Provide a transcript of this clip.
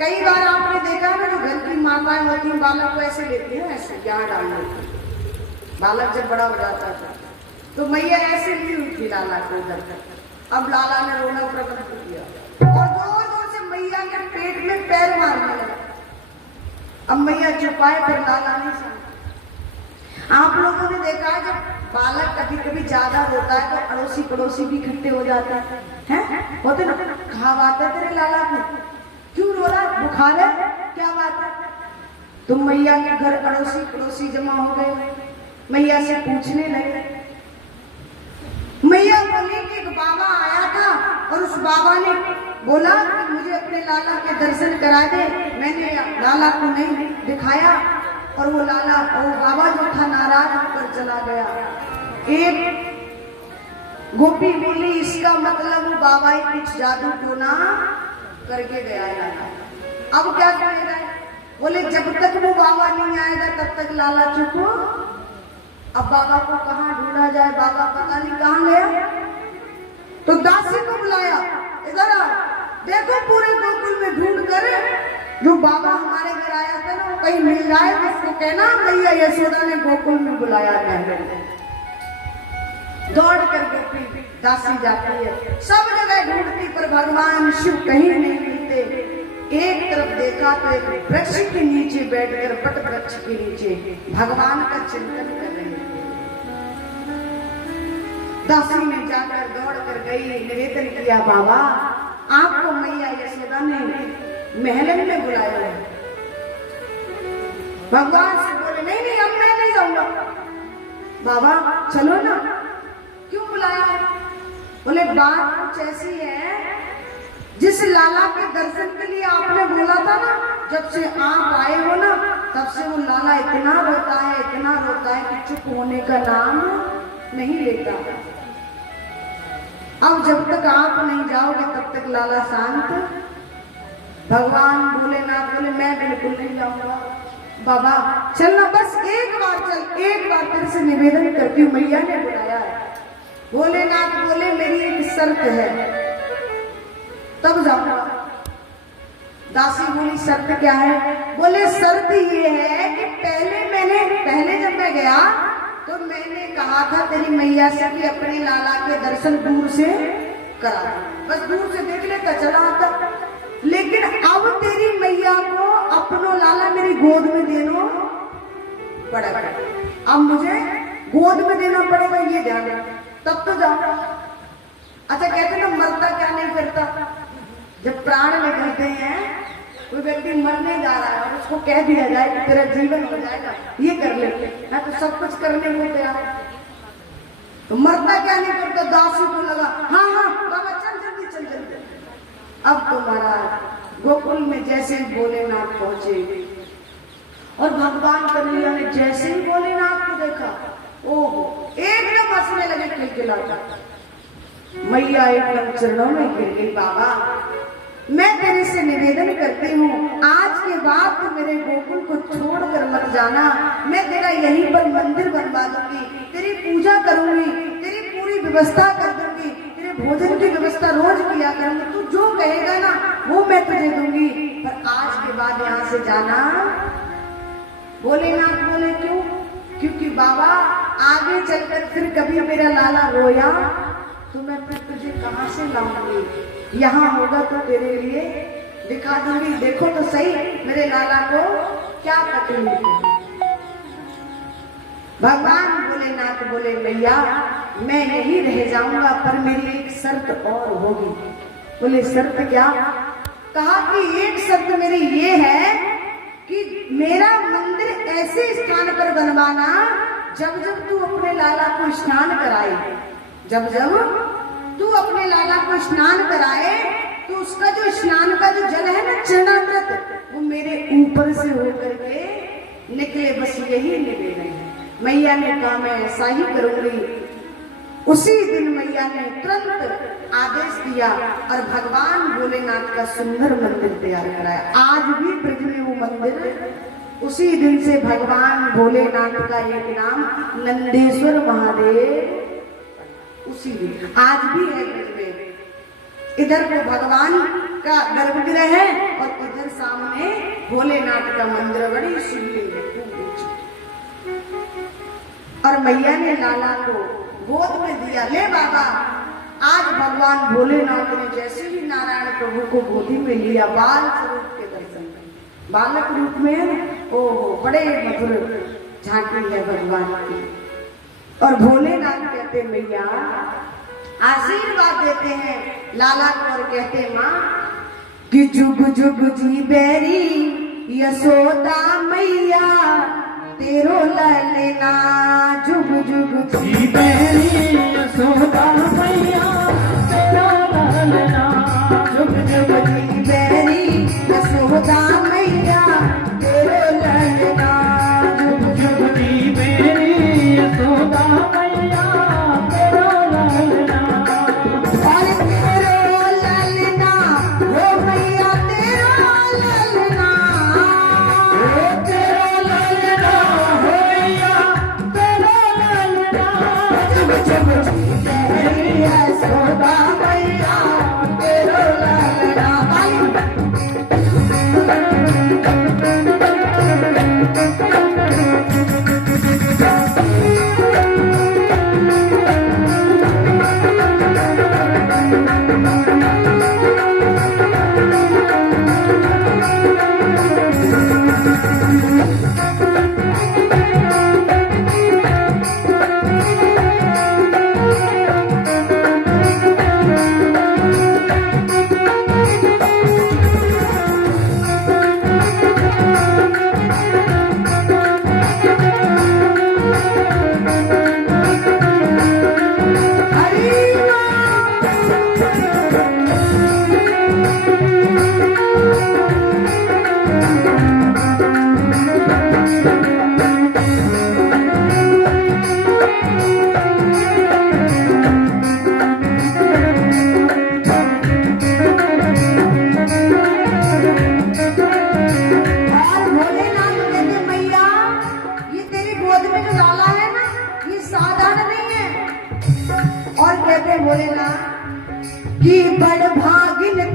कई बार आपने देखा है ना, जो घर की माताएं होती हैं बालक को ऐसे लेती हैं, ऐसे यहाँ डाल देती हैं। बालक जब बड़ा हो जाता है तो मैया ऐसे ली हुई थी लाला को उधर तक। अब लाला ने रोना प्रकट किया और जोर जोर से मैया के पेट में पैर मारने लगा। अब मैया चुपाए पर लाला नहीं सुना। आप लोगों ने देखा है जब बालक कभी कभी ज्यादा रोता है तो अड़ोसी पड़ोसी भी इकट्ठे हो जाते हैं, होते ना, कहा बात है तेरे लाला को, क्यों रो रहा, बुखार है, क्या बात है? तो मैया के घर अड़ोसी पड़ोसी जमा हो गए, मैया से पूछने लगे। मैया बोली कि एक बाबा आया था और उस बाबा ने बोला कि मुझे अपने लाला के दर्शन करा दे। मैंने लाला को नहीं दिखाया और वो बाबा जो था नाराज होकर चला गया। एक गोपी बोली इसका मतलब वो बाबा ही कुछ जादू टोना करके गया लाला। अब क्या करेगा? बोले जब तक वो बाबा नहीं आएगा तब तक लाला चुप हो। अब बाबा को कहाँ ढूंढा जाए, बाबा पता नहीं कहाँ गया। तो दासी को बुलाया, इधर आ, देखो पूरे गोकुल में ढूंढ कर जो बाबा हमारे घर आया था ना वो कहीं मिल जाए, उसको कहना मैया यशोदा ने गोकुल में बुलाया था। दौड़ कर गोपी दासी जाती है, सब जगह ढूंढती पर भगवान शिव कहीं नहीं मिलते। एक तरफ देखा तो एक वृक्ष के नीचे बैठकर बट वृक्ष के नीचे भगवान का चिंतन कर रहे थे। दासी ने जाकर दौड़ कर गई, निवेदन किया बाबा आपको मैया यशोदा ने महल में बुलाया है। भगवान से बोले नहीं नहीं अब मैं नहीं जाऊंगा। बाबा चलो ना, क्यों बुलाया है? बोले बात कुछ ऐसी है, जिस लाला के दर्शन के लिए आपने बोला था ना, जब से आप आए हो ना तब से वो लाला इतना रोता है कि चुप होने का नाम नहीं लेता। अब जब तक आप नहीं जाओगे तब तक लाला शांत। भगवान भोलेनाथ बोले मैं बिल्कुल नहीं जाऊंगा। बाबा चलना, बस एक बार चल, एक बार तेरे से निवेदन करती हूँ, मैया ने बुलाया है। भोलेनाथ बोले मेरी एक शर्त है, तब जाऊंगा। दासी बोली शर्त क्या है? बोले शर्त ये है कि पहले जब मैं गया तो मैंने कहा था तेरी मैया से कि अपने लाला के दर्शन दूर से करा, बस दूर से देख लेता चला आता। लेकिन अब तेरी मैया को अपनो लाला मेरी गोद में देना पड़ेगा। अब मुझे गोद में देना पड़ेगा, ये ध्यान तब तो जाऊंगा। अच्छा कहते ना मरता क्या नहीं करता, जब प्राण निकलते हैं कोई व्यक्ति मरने जा रहा है और उसको कह दिया जाए कि तेरा जीवन हो जाएगा, ये कर ले ना, तो सब कुछ करने को तैयार। तो मरता क्या नहीं करता। दासी को लगा हाँ बाबा चल जल्दी। अब तो महाराज गोकुल में जैसे ही भोलेनाथ पहुंचे और भगवान कन्हैया ने जैसे ही भोलेनाथ को देखा, ओहो एकदम हंसने लगे खिलखिलाकर। मैया एकदम चरणों में गिर गई। बाबा मैं तेरे से निवेदन करती हूँ, आज के बाद तो मेरे गोकुल को छोड़कर मत जाना। मैं तेरा यहीं पर मंदिर बनवा दूंगी, तेरी पूजा करूंगी, तेरी पूरी व्यवस्था कर दूंगी, तेरे भोजन की व्यवस्था रोज किया करूंगी, तू जो कहेगा ना वो मैं तुझे दूंगी, पर आज के बाद यहाँ से जाना। भोलेनाथ बोले क्यों? क्योंकि बाबा आगे चलकर फिर कभी मेरा लाला रोया तो मैं फिर तुझे कहां से लाऊंगी, यहाँ होगा तो तेरे लिए दिखा दूंगी। देखो तो सही मेरे लाला को क्या तकलीफ है। भगवान भोलेनाथ बोले मैया मैं यही रह जाऊंगा, पर मेरी एक शर्त और होगी। बोले शर्त क्या? कहा कि एक शर्त मेरी ये है कि मेरा मंदिर ऐसे स्थान पर बनवाना जब जब तू अपने लाला को स्नान कराए, जब तू अपने लाला को स्नान कराए तो उसका जो स्नान का जो जल है ना चरणामृत, वो मेरे ऊपर से होकर के निकले, बस यही निवेदन है। मैया ने कहा मैं ऐसा ही करूंगी। उसी दिन मैया ने तुरंत आदेश दिया और भगवान भोलेनाथ का सुंदर मंदिर तैयार कराया। आज भी ब्रज में वो मंदिर, उसी दिन से भगवान भोलेनाथ का एक नाम नंदेश्वर महादेव उसी दिन आज भी है। इधर को भगवान का गर्भगृह है और इधर सामने भोलेनाथ का मंदिर बड़ी शिवलिंग है खूब ऊंची। और मैया ने लाला को गोद में दिया, ले बाबा। आज भगवान भोलेनाथ ने जैसे ही नारायण प्रभु को गोदी में लिया, बाल स्वरूप के दर्शन कर, बालक रूप में, ओहो बड़े मधुर झांकी है भगवान की। और भोलेनाथ कहते मैया आशीर्वाद देते हैं लाला को और कहते माँ कि जुग जुग जी बैरी यशोदा मैया तेरो ललना, जुग जुग जी बैरी यशोदा मैया तेरो ललना, जुग जुग जी बैरी यशोदा मैया तेरो ललना, जुग जुग जी बैरी यशोदा मैया तेरो ललना। और तेरो ललना हो मैया तेरो ललना, हो तेरो ललना हो मैया तेरो ललना, जुग जुग जी बैरी यशोदा मैया तेरो ललना। भोलेनाथ कि बड़ भागिन